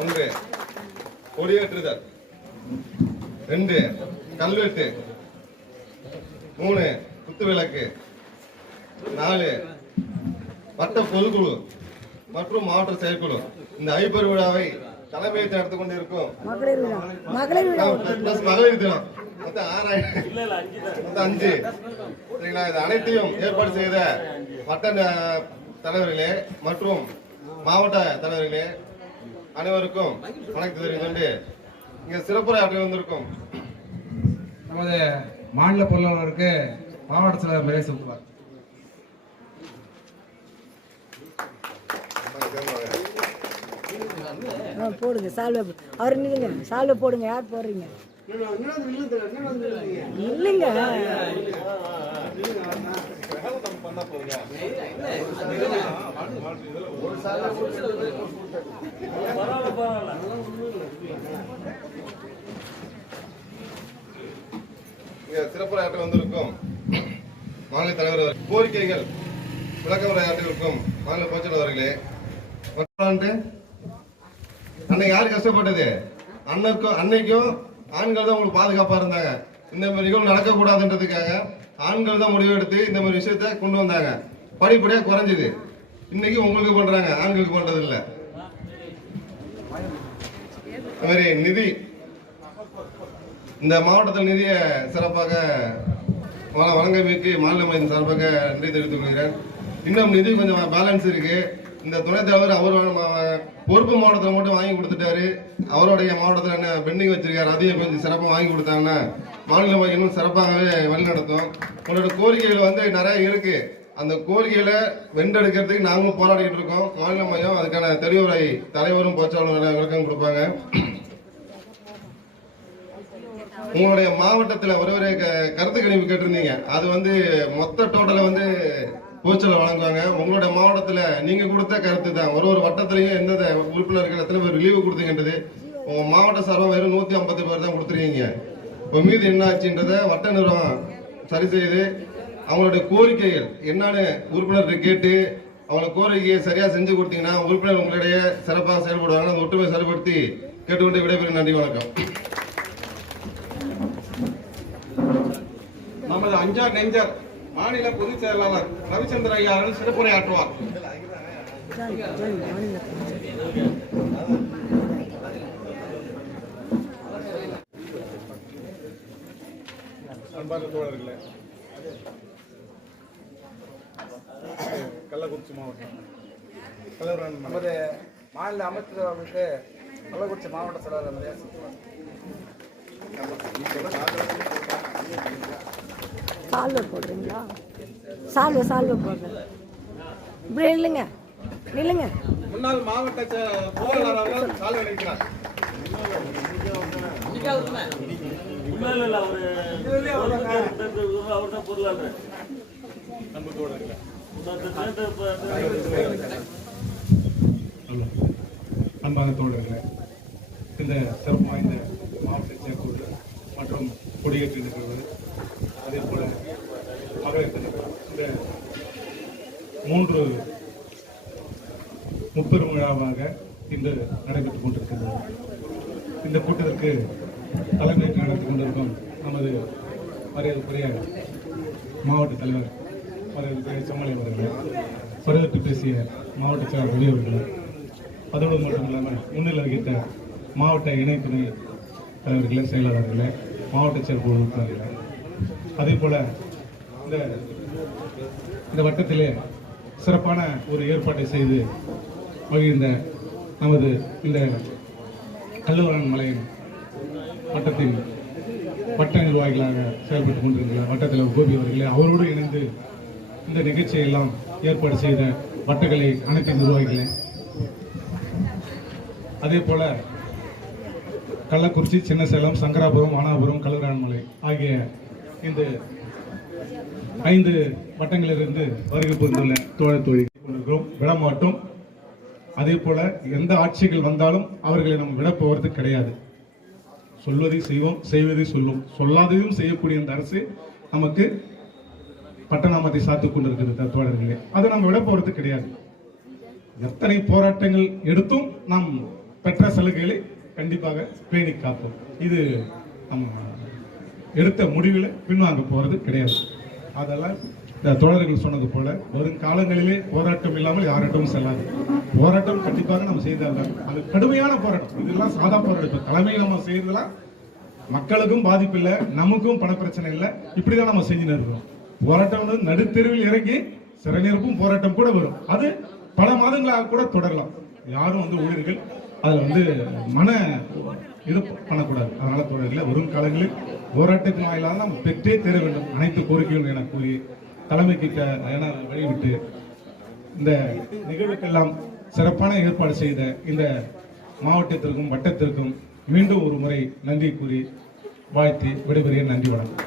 1 கொடியேற்றுதல், 2 கல்வெட்டு, 3 குத்துவிளக்கு, 4 வட்ட பொதுக்குழு மற்றும் மாவட்ட செயற்குழு. இந்த ஐப்பெரு விழாவை தலைமையை நடத்தி கொண்டிருக்கும் மகளிர் தினம் மொத்தம் 5 சரிங்களா. இது அனைத்தையும் ஏற்பாடு செய்த வட்ட தலைவர்களே மற்றும் மாவட்ட தலைவர்களே அனைவருக்கும் வணக்கத்தை தெரிவித்து இங்க சிறப்புரை ஆற்றி வந்திருக்கும் நமது மாநில பொருளாளருக்கு மாவட்ட செயலர் மேலே சொல்லுவார். போடுங்க சால்வை, அவர் நில்லுங்க, சால்வை போடுங்க. யார் போடுறீங்க? இல்லைங்க, சிறப்புரையாற்ற வந்திருக்கும் மாநில தலைவர் கோரிக்கைகள் விளக்க உரையாற்றிருக்கும் மாநில பொதுச்செயலாளர் அவர்களே, அன்னைக்கு யாரு கஷ்டப்பட்டது? அன்னைக்கும் ஆண்கள் தான் உங்களுக்கு பாதுகாப்பா இருந்தாங்க. இந்த மாதிரி நிகழ்வு நடக்கக்கூடாதுன்றதுக்காக ஆண்கள் தான் முடிவெடுத்து இந்த மாதிரி விஷயத்த கொண்டு வந்தாங்க. படிப்படியா குறைஞ்சது. இன்னைக்கு உங்களுக்கு பண்றாங்க, ஆண்களுக்கு பண்றது இல்ல. மாதிரி நிதி, இந்த மாவட்டத்தில் நிதியை சிறப்பாக வழங்கமைக்கு மாநில மையம் சார்பாக நன்றி தெரிவித்துக் கொள்கிறேன். இன்னும் நிதி கொஞ்சம் பேலன்ஸ் இருக்கு. இந்த துணைத் தலைவர் அவர் பொறுப்பு மாவட்டத்தில் மட்டும் வாங்கி கொடுத்துட்டாரு. அவருடைய மாவட்டத்தில் என்ன பெண்டிங் வச்சிருக்காரு, அதையும் கொஞ்சம் சிறப்பாக வாங்கி கொடுத்தாங்கன்னா மாநில மையம் இன்னும் சிறப்பாகவே வழி நடத்தும். உங்களோட கோரிக்கைகள் நிறைய இருக்கு. அந்த கோரிக்கைகளை வென்றெடுக்கிறதுக்கு நாங்களும் போராடிட்டு இருக்கோம். மாநில மையம் அதுக்கான தெளிவுரை தலைவரும் பொதுச்செயலாளரும் விளக்கம் கொடுப்பாங்க. உங்களுடைய மாவட்டத்தில் ஒரே கருத்து கணிப்பு கேட்டிருந்தீங்க. அது மொத்த டோட்டலை பொதுச்செயலாளர் வழங்குவாங்க. உங்களுடைய மாவட்டத்தில் நீங்க கொடுத்த கருத்து தான். ஒரு வட்டத்திலையும் எந்த உறுப்பினர்கள் எத்தனை பேர் லீவு கொடுத்தீங்கன்றது உங்க மாவட்ட சார்பாக வெறும் 150 பேர் தான் கொடுத்துருக்கீங்க. இப்போ மீது என்ன ஆச்சுன்றத வட்ட நிர்வாகம் சரி செய்து அவங்களுடைய கோரிக்கைகள் என்னன்னு உறுப்பினர்கிட்ட கேட்டு அவங்கள கோரிக்கையை சரியா செஞ்சு கொடுத்தீங்கன்னா உறுப்பினர் உங்களிடையே சிறப்பாக செயல்படுவாங்க. அந்த ஒற்றுமை செயல்படுத்தி கேட்டுக்கொண்டு விடைபெறும். நன்றி, வணக்கம். நமது அஞ்சார் நெஞ்சர் மாநில பொதுச் செயலாளர் ரவிச்சந்திர ஐயா அவர்கள் சிறப்புரை ஆற்றுவார். அன்பார்ந்த தோழர்களே, கள்ளக்குறிச்சி மாவட்டம் நமது மாநில அமைச்சர் அவர்களுக்கு கள்ளக்குறிச்சி மாவட்ட செயலாளர் நிறைய சால்வை போடுறீங்களா? சால்வை போடுறேன். இப்படி இல்லைங்க, இல்லைங்க. முன்னாள் மாவட்ட பொருளாளர் அவர்கள் சால்வை அளிக்கிறார். அன்பான தோழர்களே, இந்த சிறப்பு வாய்ந்த மாவட்ட செயற்குழு மற்றும் கொடியேற்று நிகழ்வு, அதே போல மகளிர் தினம், இந்த 3 முப்பெரும் விழாவாக இன்று நடைபெற்றுக் கொண்டிருக்கின்றது. இந்த கூட்டத்திற்கு தலைமையேற்று நடத்தி கொண்டிருக்கும் நமது மரியாதைக்குரிய மாவட்ட தலைவர் மரியாதைக்குரிய செம்மலை அவர்களே, வரவேற்று பேசிய மாவட்ட செயலர் ரவி அவர்களே, அதோடு மட்டும் இல்லாமல் முன்னிலை வகித்த மாவட்ட இணை துணை தலைவர்களே, செயலாளர்களே, மாவட்ட செயற்குழு உறுப்பினர்களே, அதே போல இந்த வட்டத்திலே சிறப்பான ஒரு ஏற்பாட்டை செய்து மகிழ்ந்த நமது இந்த கல்லுவரன் மலையின் வட்டத்தின் வட்ட நிர்வாகிகளாக செயல்பட்டுக் கொண்டிருக்கிற வட்டத்தில் கோபி அவர்களே, அவரோடு இணைந்து இந்த நிகழ்ச்சியெல்லாம் ஏற்பாடு செய்த வட்டக்கலை அனைத்து நிர்வாகிகளே, அதே போல கள்ளக்குறிச்சி, சின்னசேலம், சங்கராபுரம், வானாபுரம், கல்லுவரன்மலை ஆகிய இந்த 5 வட்டங்களிலிருந்து வருகை புரிந்துள்ள தோழர் தோழி கொண்டிருக்கிறோம். விடமாட்டோம். அதே போல எந்த ஆட்சிகள் வந்தாலும் அவர்களை நம்ம விட போவது கிடையாது. சொல்வதை செய்வோம், செய்வதை சொல்லும், சொல்லாததையும் செய்யக்கூடிய இந்த அரசு நமக்கு பட்டநாமத்தை சாத்துக் கொண்டிருக்கிறது தோழர்களே. அதை நம்ம விட போறது கிடையாது. எத்தனை போராட்டங்கள் எடுத்தும் நாம் பெற்ற சலுகைகளை கண்டிப்பாக பேணி காப்போம். இது நம்ம எடுத்த முடிவில் பின்வாங்க போறது கிடையாது. அதெல்லாம் இந்த தோழர்கள் சொன்னது போல வரும் காலங்களிலே போராட்டம் இல்லாமல் யார்கிட்டும் செல்லாது. போராட்டம் கண்டிப்பாக நம்ம செய்தால்தான், அது கடுமையான போராட்டம். இதெல்லாம் சாதா போராட்டம். இப்ப தலைமை நம்ம செய்யறதுலாம் மக்களுக்கும் பாதிப்பு இல்லை, நமக்கும் பண பிரச்சனை இல்லை. இப்படிதான் நம்ம செஞ்சுன்னு இருக்கிறோம். போராட்டம் வந்து நடுத்தெருவில் இறங்கி சிறைநிரப்பும் போராட்டம் கூட வரும். அது பல மாதங்களாக கூட தொடரலாம். யாரும் வந்து ஊழியர்கள் அதில் வந்து இது பண்ணக்கூடாது. அதனால தோழர்களே, வரும் காலங்களில் போராட்டத்தின் வாயிலாக நாம் பெற்றே தீர வேண்டும் அனைத்து கோரிக்கைகளும் என கூறி தலைமை கிட்ட வழிவிட்டு இந்த நிகழ்வுக்கெல்லாம் சிறப்பான ஏற்பாடு செய்த இந்த மாவட்டத்திற்கும் வட்டத்திற்கும் மீண்டும் ஒரு முறை நன்றி கூறி வாழ்த்தி விடைபெறுகிறேன். நன்றி, வணக்கம்.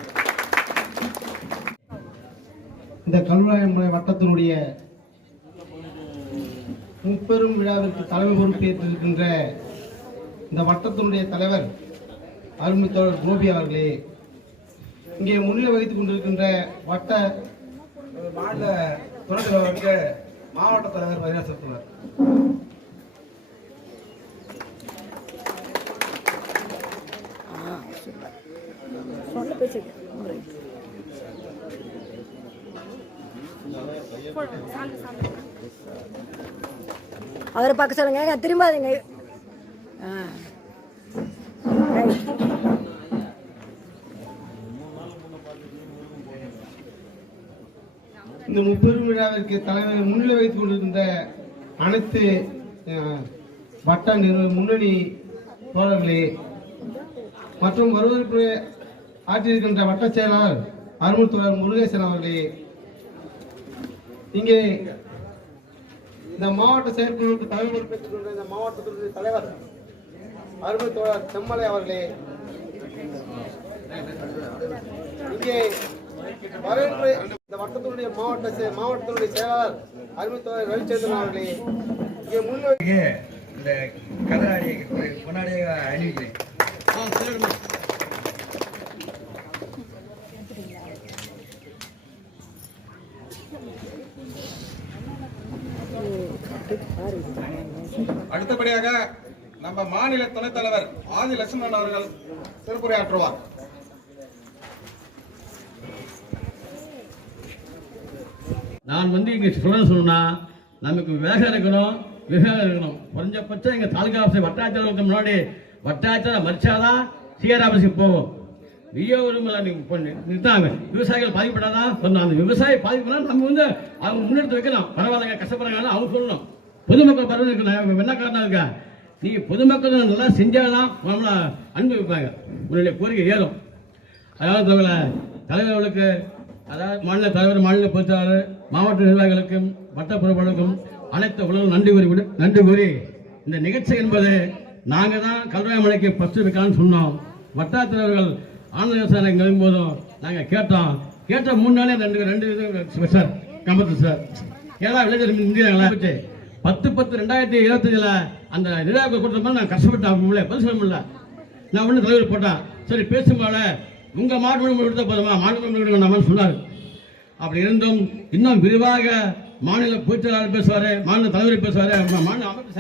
இந்த கல்வியாயமலை வட்டத்தினுடைய முப்பெரும் விழாவிற்கு தலைமை பொறுப்பேற்றிருக்கின்ற இந்த வட்டத்தினுடைய தலைவர் அருமைத்தோழர் கோபி அவர்களே, இங்கே முன்னிலை வகித்துக் கொண்டிருக்கின்ற வட்ட மாநில துணைத் தலைவருக்கு மாவட்ட தலைவர் மரியாதை செலுத்துவார். சொன்ன பேச்சு அவரை பார்க்க சொல்லுங்க, திரும்பாதீங்க. இந்த முப்பெரும் விழாவிற்கு தலைவர் முன்னிலை வைத்துக் கொண்டிருக்கின்ற அனைத்து வட்ட முன்னணி தோழர்களே மற்றும் வருவதற்கு ஆற்றியிருக்கின்ற வட்ட செயலாளர் அருள்தோழர் முருகேசன் அவர்களே, இங்கே இந்த மாவட்ட செயற்குழுவுக்கு தலைமை பொறுப்பேற்றுக் கொண்ட இந்த மாவட்டத்தினுடைய தலைவர் அருள்தோழர் செம்மலை அவர்களே, இங்கே வரவேற்பு இந்த வட்டத்தினுடைய மாவட்டத்தினுடைய செயலாளர் அருள்தோழர் ரவிச்சந்திரன் அவர்களே, இங்கே முன்வைக்க இந்த கதராடியை முன்னாடியே அணிவிக்கிறேன். அடுத்தபடியாக நம்ம மாநில துணைத் தலைவர் ஆதி லட்சுமணன் அவர்கள் சிறப்புரையாற்றுவார். நான் வந்து இங்கே சொன்னா நமக்கு விவேகம் இருக்கணும், குறைஞ்சபட்சம் எங்கள் தாலுகா ஆஃபீஸ் வட்டாட்சியர்களுக்கு முன்னாடி வட்டாட்சியரை மறிச்சாதான் சிஆர் ஆஃபீஸுக்கு போகும். விஓ நிறுத்தாங்க. விவசாயிகள் பாதிக்கப்படாதான் சொன்னாங்க. அந்த விவசாயி பாதிக்கப்படா நம்ம வந்து அவங்க முன்னெடுத்து வைக்கணும். பரவாயில்லைங்க, கஷ்டப்படுறாங்க அவங்க சொல்லணும். பொதுமக்கள் பரவாயில்ல என்ன காரணம் இருக்கா, நீ பொதுமக்கள் நல்லா செஞ்சாதான் நம்மளை அனுபவிப்பாங்க, உன்னுடைய கோரிக்கை ஏறும். அதாவது தலைவர்களுக்கு, அதாவது மாநில தலைவர், மாநில பொறுப்பாளர், மாவட்ட நிர்வாகிகளுக்கும் வட்ட பொறுப்பாளருக்கும் அனைத்து உலகம் நன்றி கூறி இந்த நிகழ்ச்சி என்பது நாங்கள் தான் கல்வியாமலைக்கு ஃபஸ்ட்டு வைக்கலாம்னு சொன்னோம். வட்டாரத்தலைவர்கள் ஆனந்த விவசாயம் போதும் நாங்கள் கேட்டோம். கேட்ட 3 நாளே ரெண்டு சார் கம்பத்து சார் ஏதாவது விளைச்சல் முடிஞ்சாங்களா 10/10/2025 அந்த நிர்வாக கொடுத்த மாதிரி நான் கஷ்டப்பட்டேன். பதில் சொல்ல முடியல. நான் ஒன்று தலைவர் போட்டேன். சரி பேசும்போல உங்கள் மாவட்டம் கொடுத்த போதுமா, மாநிலம் கொடுக்கணும்னு சொன்னார். அப்படி இருந்தும் இன்னும் விரிவாக மாநில பொதுச்செயலாளர் பேசுவார், மாநில தலைவர் பேசுவார், மாநில அமைச்சர்